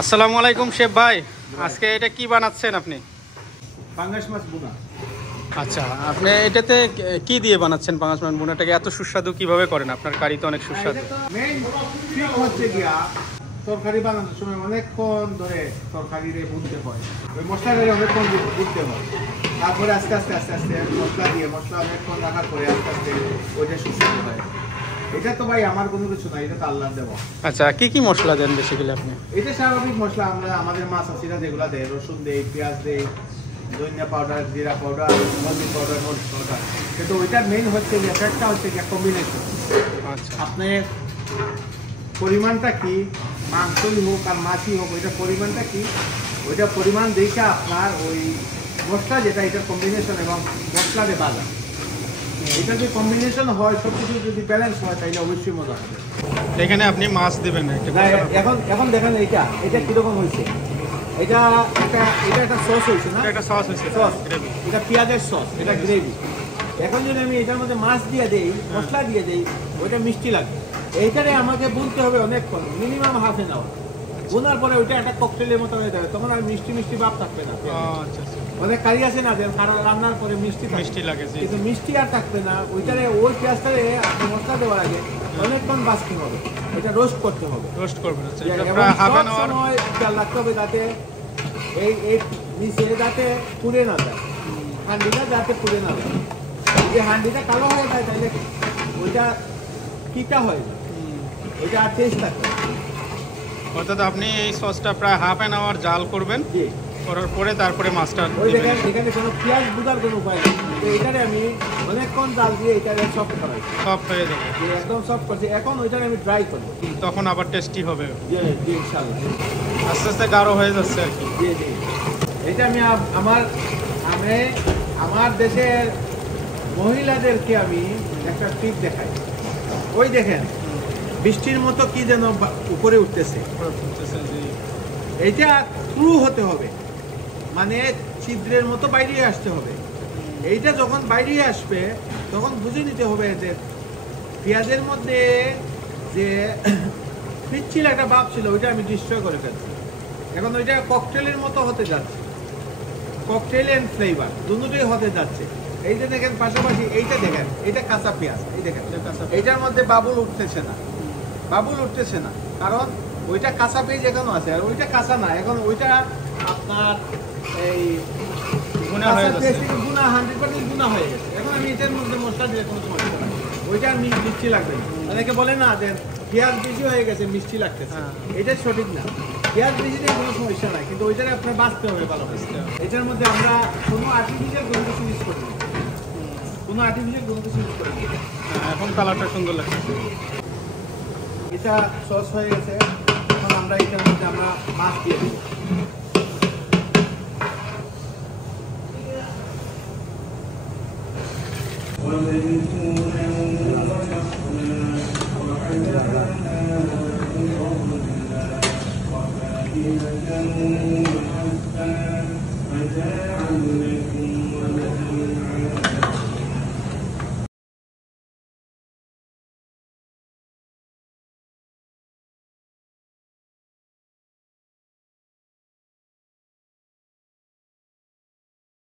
আসসালামু আলাইকুম শেফ ভাই, আজকে এটা কি বানাচ্ছেন আপনি? পাঙ্গাস মাছ বোনা। আচ্ছা, আপনি এটাতে কি দিয়ে বানাচ্ছেন? পাঙ্গাস মাছ বোনাটাকে এত সুস্বাদু কিভাবে করেন? আপনার কারি তো অনেক সুস্বাদু। মেইন হচ্ছে গিয়া তরকারি বানানোর সময় অনেকক্ষণ ধরে তরকারিরে বুনতে হয়, ওই মশলাটারে অনেকক্ষণ বুনতে হয়। তারপরে আস্তে আস্তে আস্তে আস্তে মশলা অনেকক্ষণ রাখার পরে আস্তে আস্তে ওইটা সুস্বাদু হয়। এটা তো ভাই আমার কোনো কিছু না, এটা তো আল্লাহর দেওয়া। আচ্ছা, কি কি মশলা দেন বেসিক্যালি আপনি? এটা স্বাভাবিক মশলা, আমাদের মাছ আছিরা যেগুলো দেয়, রসুন দেই, পেঁয়াজ দেই, ধনিয়া পাউডার, জিরা পাউডার, হলদি পাউডার, মরিচ পাউডার। কিন্তু ওইটার মেইন হচ্ছে যে এফেক্টটা হচ্ছে যে কম্বিনেশন। আচ্ছা, আপনার পরিমাণটা কি, মাংসই হোক আর মাছই হোক, ওইটা পরিমাণটা কি, ওইটা পরিমাণ দেখে আপনার ওই মশলা যেটা, এটার কম্বিনেশন এবং মশলারে বাজা, এটা যদি কম্বিনেশন হয়, সব কিছু যদি ব্যালেন্স হয়, তাহলে অবশ্যই মজা হবে। এখানে আপনি মাছ দেবেন না? এখন দেখেন এটা কিরকম হয়েছে। এটা একটা সস হয়েছে না? একটা সস হয়েছে, সস, এটা পেঁয়াজের সস, এটা গ্রেভি। এখন যদি আমি এটার মধ্যে মাছ দিয়ে দেই, মশলা দিয়ে দেই, ওইটা মিষ্টি লাগবে। এইটারে আমাকে বুনতে হবে অনেকক্ষণ, মিনিমাম হাফ এন আওয়ার। বোনার পরে ওইটা একটা ককটেলের মতো হয়ে যাবে, তখন আর মিষ্টি মিষ্টি ভাব থাকবে না। আচ্ছা, অনেক কারি আছে না যে রান্নার পরে মিষ্টি লাগে, কিন্তু মিষ্টি আর থাকবে না। ওইটারে ওই পেঁয়াজটারে আপনি মশলা দেওয়ার আগে অনেকক্ষণ বাছতে হবে, এটা রোস্ট করতে হবে। রোস্ট করবেন? সময় খেয়াল রাখতে হবে যাতে এই নিচে যাতে পুড়ে না যায়, হান্ডিটা যাতে পুড়ে না যায়। যদি হান্ডিটা কালো হয়ে যায় তাহলে ওইটা ফিকা হয়ে যায়, ওইটা আর টেস্ট থাকবে। অর্থাৎ আপনি এই সসটা প্রায় হাফ অ্যান আওয়ার জাল করবেন, করার পরে তারপরে মাছটা ওই দেখেন এখানে কোনো পেঁয়াজ বুঝার কোনো উপায় নেই। তো এটারে আমি অনেকক্ষণ জাল দিয়ে এটারে সফট করাই, সফট হয়ে যাবে, একদম সফট করছি। এখন ওইটারে আমি ড্রাই করি, তখন আবার টেস্টি হবে। জি ইনশাআল্লাহ। আস্তে আস্তে গাঢ় হয়ে যাচ্ছে আর কি। জি এটা আমি আমার দেশের মহিলাদেরকে আমি একটা টিপ দেখাই। ওই দেখেন বৃষ্টির মতো কি যেন উপরে উঠতেছে, এইটা থ্রু হতে হবে, মানে ছিদ্রের মতো বাইরে আসতে হবে। এইটা যখন বাইরে আসবে তখন বুঝে নিতে হবে যে পেঁয়াজের মধ্যে যে পিচ্ছিল একটা ভাব ছিল, ওইটা আমি ডিস্ট্রয় করে ফেলছি। এখন ওইটা ককটেলের মতো হতে যাচ্ছে, ককটেল এন্ড ফ্লেভার দুটোই হতে যাচ্ছে। এই যে দেখেন পাশাপাশি, এইটা দেখেন, এটা কাঁচা পেঁয়াজ, এই দেখেন এইটার মধ্যে বাবুল উঠতেছে না, কারণ ওইটা কাঁচা পেঁয়াজ এখনো আছে, আর ওইটা কাঁচা না। এখন ওইটা আপনার এই গুণা 100% গুণা হয়ে গেছে। এখন আমি এটার মধ্যে মশলা দিয়ে কোনো সমস্যা নাই, ওইটা মিষ্টি লাগবে না। অনেকে বলে না যে পেঁয়াজ বেশি হয়ে গেছে মিষ্টি লাগতেছে, এটা সঠিক না। পেঁয়াজ বেশি দিয়ে কোনো সমস্যা নাই, কিন্তু ওইটারে আপনার বাঁচতে হবে ভালো। এটার মধ্যে আমরা কোনো আর্টিফিশিয়াল কোনো কিছু ইউজ করি না, এখন কালারটা সুন্দর লাগছে। এটা সস হয়ে গেছে। এখন আমরা এটার মধ্যে আমরা মাছ দিয়ে দেবো।